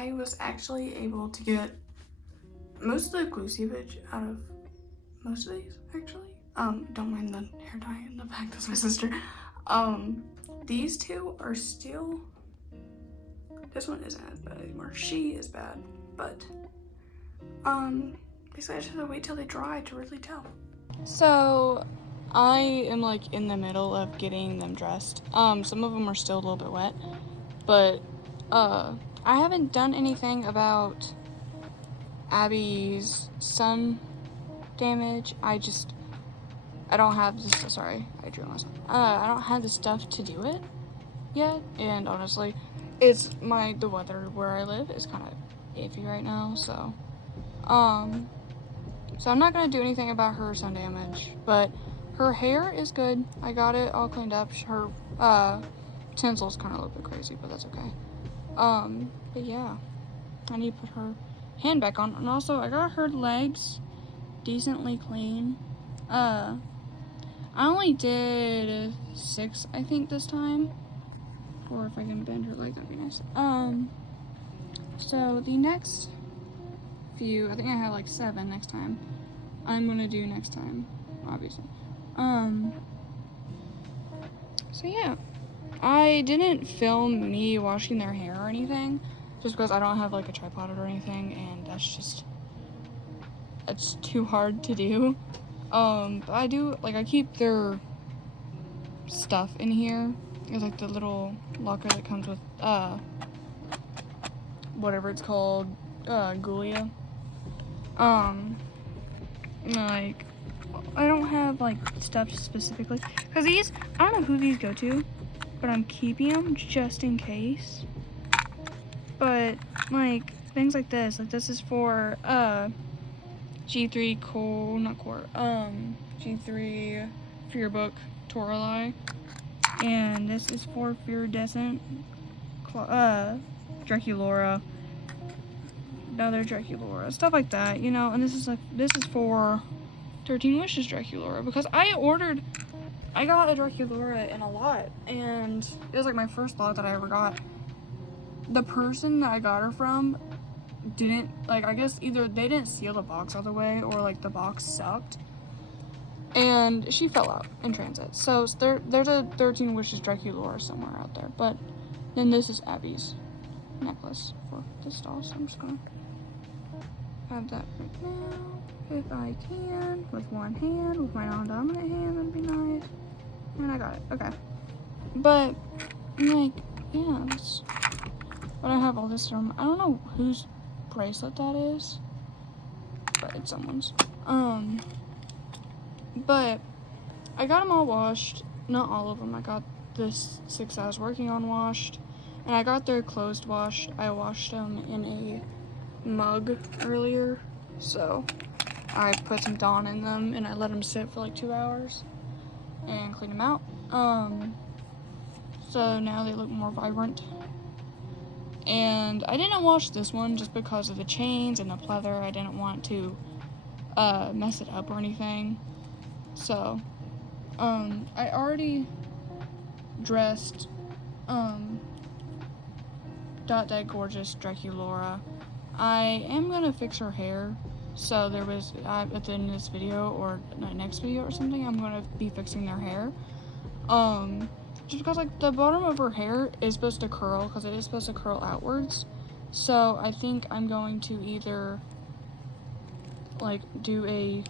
I was actually able to get most of the glue seepage out of most of these, actually. Don't mind the hair dye in the back, that's my sister. These two are still, this one isn't as bad anymore. She is bad, but, basically I just have to wait till they dry to really tell. So, I am like in the middle of getting them dressed. Some of them are still a little bit wet, but, I haven't done anything about Abby's sun damage. I don't have this, sorry, I drew myself. I don't have the stuff to do it yet, and honestly, the weather where I live is kind of iffy right now, so I'm not gonna do anything about her sun damage, but her hair is good. I got it all cleaned up. Her, tinsel's kind of a little bit crazy, but that's okay. But yeah, I need to put her hand back on, and also I got her legs decently clean. I only did 6, I think, this time. Or if I can bend her leg, that'd be nice. So the next few, I think I have like 7 next time. I'm gonna do next time, obviously. So yeah. I didn't film me washing their hair or anything, just because I don't have like a tripod or anything, and it's too hard to do. But I do, like, I keep their stuff in here. There's like the little locker that comes with, whatever it's called, Gulia. Like, I don't have, like, stuff specifically, because these, I don't know who these go to, but I'm keeping them just in case. But, like, things like this is for, G3 G3 Fearbook Torali, and this is for Viridescent Draculora, another Draculora, stuff like that, you know. And this is for 13 Wishes Draculora, because I got a Draculora in a lot, and it was like my first lot that I ever got. The person that I got her from didn't, like, I guess either they didn't seal the box all the way, or like the box sucked, and she fell out in transit. So there's a 13 Wishes Draculora somewhere out there. But then this is Abby's necklace for this doll, so I'm just gonna have that right now, if I can, with one hand, with my non-dominant hand. That'd be nice. And I got it. Okay. But, like, yeah, that's what I have all this from. I don't know whose bracelet that is, but it's someone's. But I got them all washed. Not all of them. I got this 6 I was working on washed, and I got their closed washed. I washed them in a mug earlier, so I put some Dawn in them, and I let them sit for like 2 hours and clean them out. So now they look more vibrant. And I didn't wash this one just because of the chains and the pleather. I didn't want to mess it up or anything. So I already dressed Dot Dead Gorgeous Draculora. I am gonna fix her hair. So there was, at the end of this video, or next video or something, I'm gonna be fixing their hair. Just because, like, the bottom of her hair is supposed to curl, because it is supposed to curl outwards. So I think I'm going to either, like, do a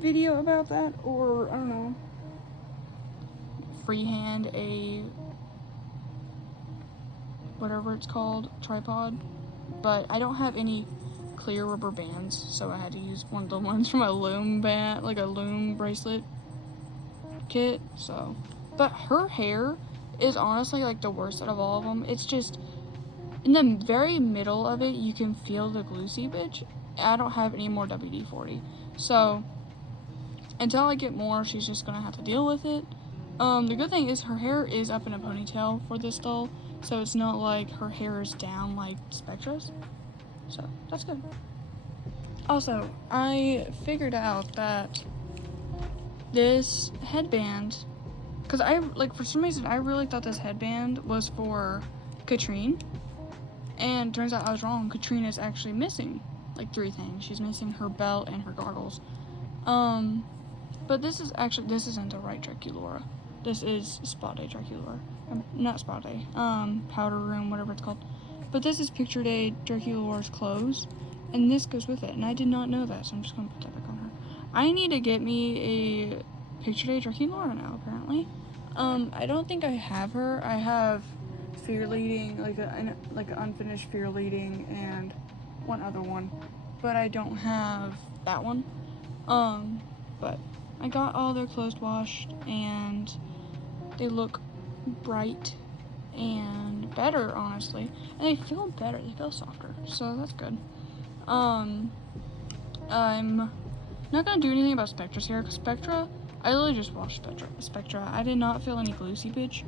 video about that, or, I don't know, freehand a, whatever it's called, tripod. But I don't have any clear rubber bands, so I had to use one of the ones from a loom band, like a loom bracelet kit. So, but her hair is honestly like the worst out of all of them. It's just in the very middle of it, you can feel the glue seepage. I don't have any more WD-40, so until I get more, she's just gonna have to deal with it. The good thing is her hair is up in a ponytail for this doll, so it's not like her hair is down like Spectra's. So that's good. Also, I figured out that this headband, because for some reason I really thought this headband was for Catrine, And turns out I was wrong. Catrine is actually missing like 3 things. She's missing her belt and her goggles. But this isn't the right Draculaura. This is Spa Day Draculaura. Not Spa Day. Powder Room, whatever it's called. But this is Picture Day Draculaura's clothes, and this goes with it. And I did not know that, so I'm just gonna put that back on her. I need to get me a Picture Day Draculaura now, apparently. I don't think I have her. I have Fear Leading, like an unfinished Fear Leading, and one other one, but I don't have that one. But I got all their clothes washed, and they look bright and better, honestly. And they feel better. They feel softer, so that's good. I'm not gonna do anything about Spectra's hair, because Spectra, I literally just washed Spectra. I did not feel any glue seepage.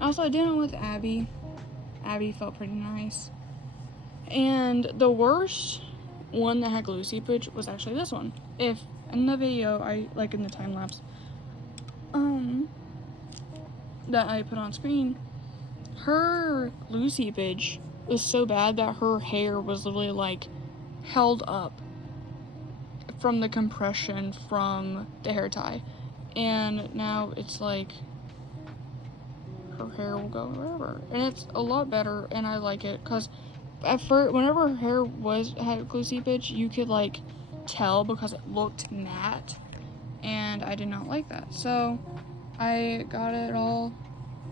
Also, I did it with Abby. Abby felt pretty nice. And the worst one that had glue seepage was actually this one. If in the video, like in the time lapse, that I put on screen, her glue seepage was so bad that her hair was literally like held up from the compression from the hair tie. And now it's like her hair will go wherever. And it's a lot better, and I like it, because at first, whenever her hair had glue seepage, you could like tell because it looked matte, and I did not like that. So I got it all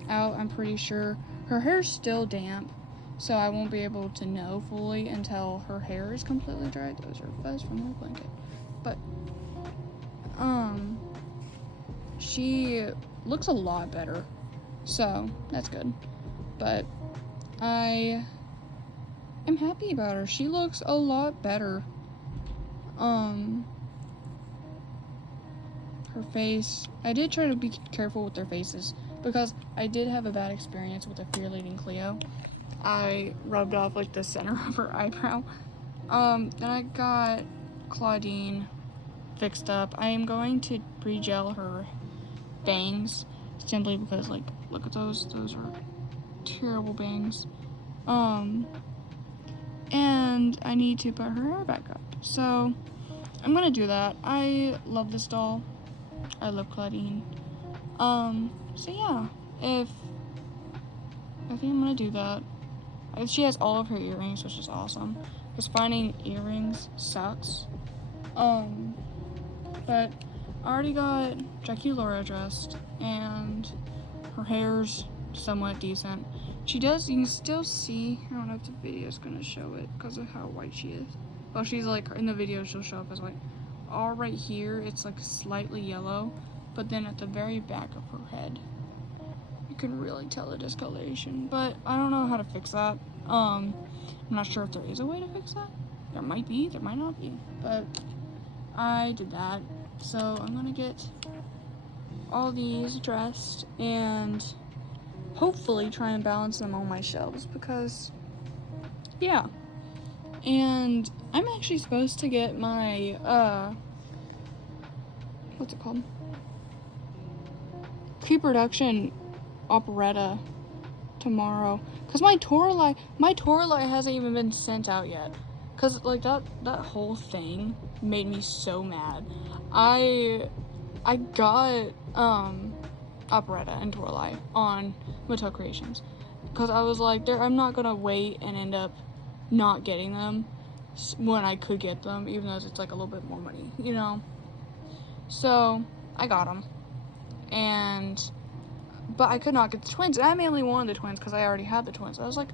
out. I'm pretty sure her hair's still damp, so I won't be able to know fully until her hair is completely dry. Those are fuzz from the blanket. But she looks a lot better, so that's good. But I'm happy about her. She looks a lot better. Her face, I did try to be careful with their faces, because I did have a bad experience with a Fear Leading Cleo. I rubbed off like the center of her eyebrow. Then I got Claudine fixed up. I am going to pre-gel her bangs, simply because, like, look at those are terrible bangs. And I need to put her hair back up, so I'm gonna do that. I love this doll. I love Claudine. So yeah, I think I'm gonna do that. She has all of her earrings, which is awesome, because finding earrings sucks. But I already got Draculaura dressed, and her hair's somewhat decent. She does, you can still see, I don't know if the video's gonna show it because of how white she is. Well, she's like, in the video she'll show up as white. All right here, it's like slightly yellow, but then at the very back of her head, you can really tell the discoloration, but I don't know how to fix that. I'm not sure if there is a way to fix that. There might be, there might not be, but I did that. So I'm gonna get all these dressed and hopefully try and balance them on my shelves, because yeah. And I'm actually supposed to get my what's it called, Creeproduction operetta tomorrow, because my Toralei hasn't even been sent out yet, because like that whole thing made me so mad. I got operetta and Toralei on Mattel Creations, because I was like, I'm not gonna wait and end up not getting them when I could get them, even though it's like a little bit more money, you know. So I got them, but I could not get the twins, and I mainly wanted the twins because I already had the twins. I was like,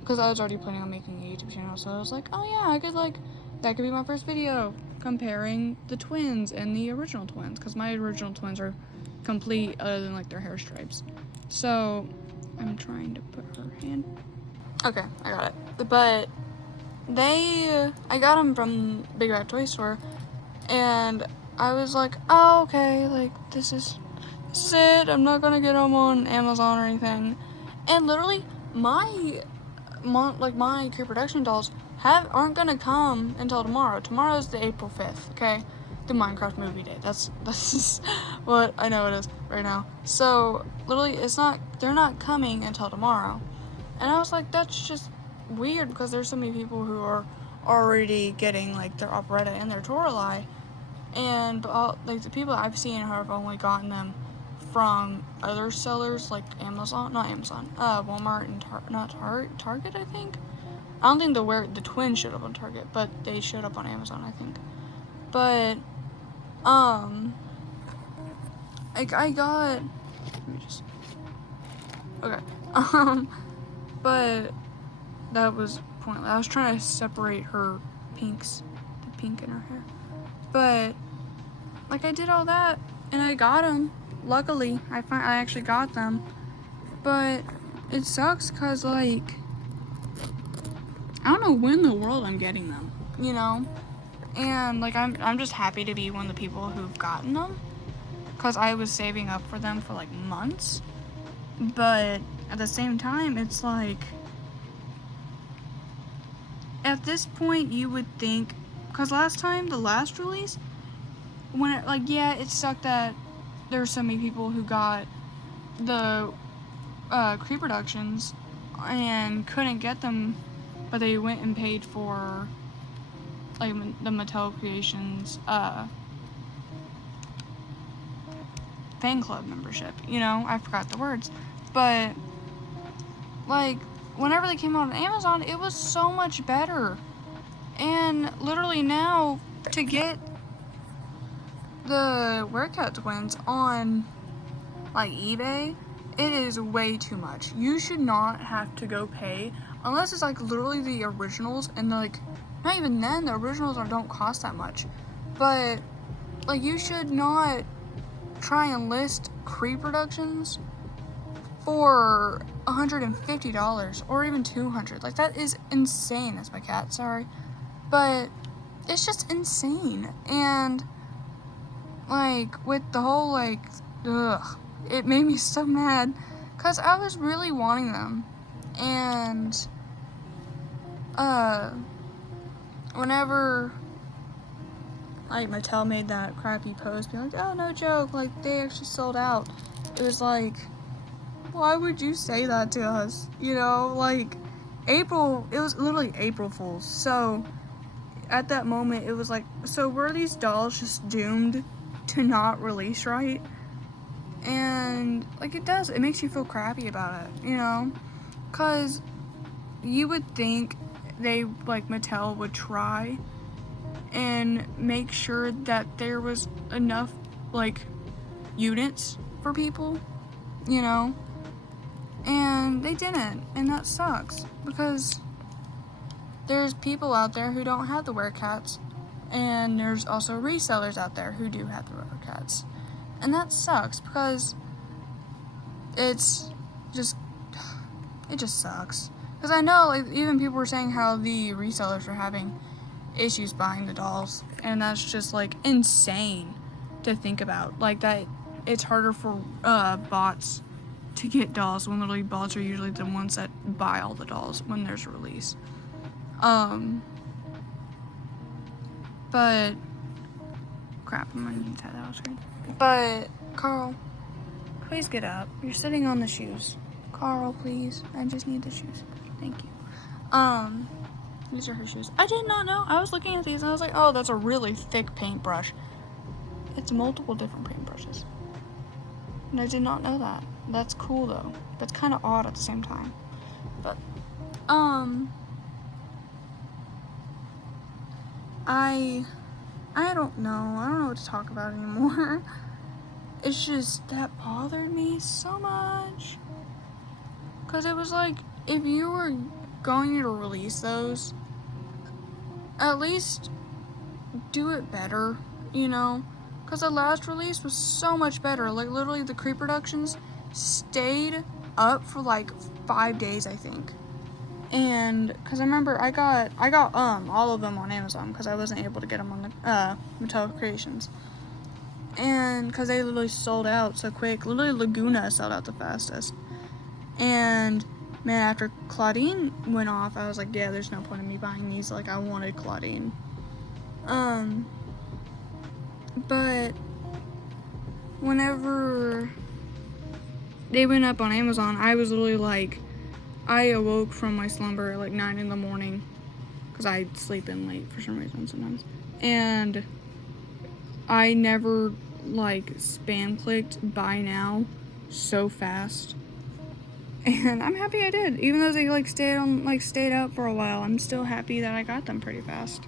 because I was already planning on making a YouTube channel, so I was like, oh yeah, that could be my first video comparing the twins and the original twins, because my original twins are complete other than like their hair stripes. So I'm trying to put her hand. Okay, I got it. But I got them from Big Bad Toy Store, and I was like, oh, okay, like this is it. I'm not gonna get them on Amazon or anything. And literally, my Creeproduction dolls aren't gonna come until tomorrow. Tomorrow's the April 5th, okay? The Minecraft movie day. That's what I know it is right now. So literally, they're not coming until tomorrow. And I was like, that's just weird, because there's so many people who are already getting, like, their operetta and their Toralei, and like the people I've seen have only gotten them from other sellers, like Walmart and Target, I think. I don't think the twins showed up on Target, but they showed up on Amazon, I think. But like I got, let me just, okay, but that was pointless. I was trying to separate her pinks, the pink in her hair, but like I did all that and I got them. Luckily, I actually got them, but it sucks because, like, I don't know when in the world I'm getting them, you know? And, like, I'm just happy to be one of the people who've gotten them, because I was saving up for them for, like, months. But at the same time, it's like, at this point, you would think, because the last release, when it, like, yeah, it sucked that there were so many people who got the Creeproductions and couldn't get them, but they went and paid for, like, the Mattel Creations fan club membership, you know? I forgot the words. But, like, whenever they came out on Amazon, it was so much better. And literally now, to get the Werecat twins on, like, eBay, it is way too much. You should not have to go pay, unless it's, like, literally the originals, and, like, not even then, the originals don't cost that much. But, like, you should not try and list Creeproductions for $150 or even $200. Like, that is insane. That's my cat, sorry. But it's just insane. And, like, with the whole, like, it made me so mad, because I was really wanting them. And whenever, like, Mattel made that crappy post being like, oh, no joke, like, they actually sold out, it was like, why would you say that to us? You know, like, it was literally April Fool's. So at that moment, it was like, so were these dolls just doomed to not release right? And, like, it makes you feel crappy about it, you know? Because you would think Mattel would try and make sure that there was enough, like, units for people, you know? And they didn't, and that sucks, because there's people out there who don't have the Werecats, and there's also resellers out there who do have the Werecats. And that sucks, because it just sucks. Because I know, like, even people were saying how the resellers are having issues buying the dolls, and that's just, like, insane to think about. Like, that it's harder for bots to get dolls, when literally bots are usually the ones that buy all the dolls when there's a release. But crap, I'm gonna need that out screen. But Carl, please get up. You're sitting on the shoes. Carl, please. I just need the shoes. Thank you. These are her shoes. I did not know. I was looking at these and I was like, oh, that's a really thick paintbrush. It's multiple different paintbrushes. And I did not know that. That's cool though. That's kind of odd at the same time. But, I don't know. I don't know what to talk about anymore. It's just, that bothered me so much. Because it was like, if you were going to release those, at least do it better, you know? Because the last release was so much better. Like, literally, the Creeproductions stayed up for like 5 days, I think. And because I remember I got all of them on Amazon, because I wasn't able to get them on the Mattel Creations. And because they literally sold out so quick. Literally, Laguna sold out the fastest. And man, after Claudine went off, I was like, yeah, there's no point in me buying these. Like, I wanted Claudine. But whenever they went up on Amazon, I was literally like, I awoke from my slumber at like 9 in the morning because I sleep in late for some reason sometimes, and I never like spam clicked buy now so fast, and I'm happy I did. Even though they like stayed up for a while, I'm still happy that I got them pretty fast.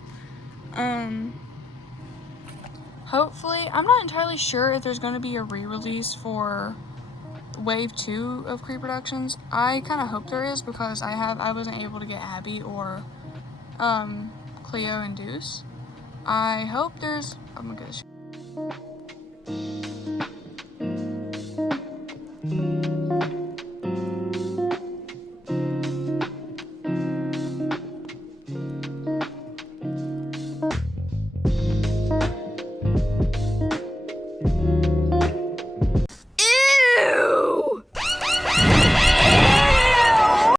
Hopefully, I'm not entirely sure if there's going to be a re-release for Wave 2 of Creeproductions. I kind of hope there is because I wasn't able to get Abby or Cleo and Deuce. I hope there's, oh my goodness.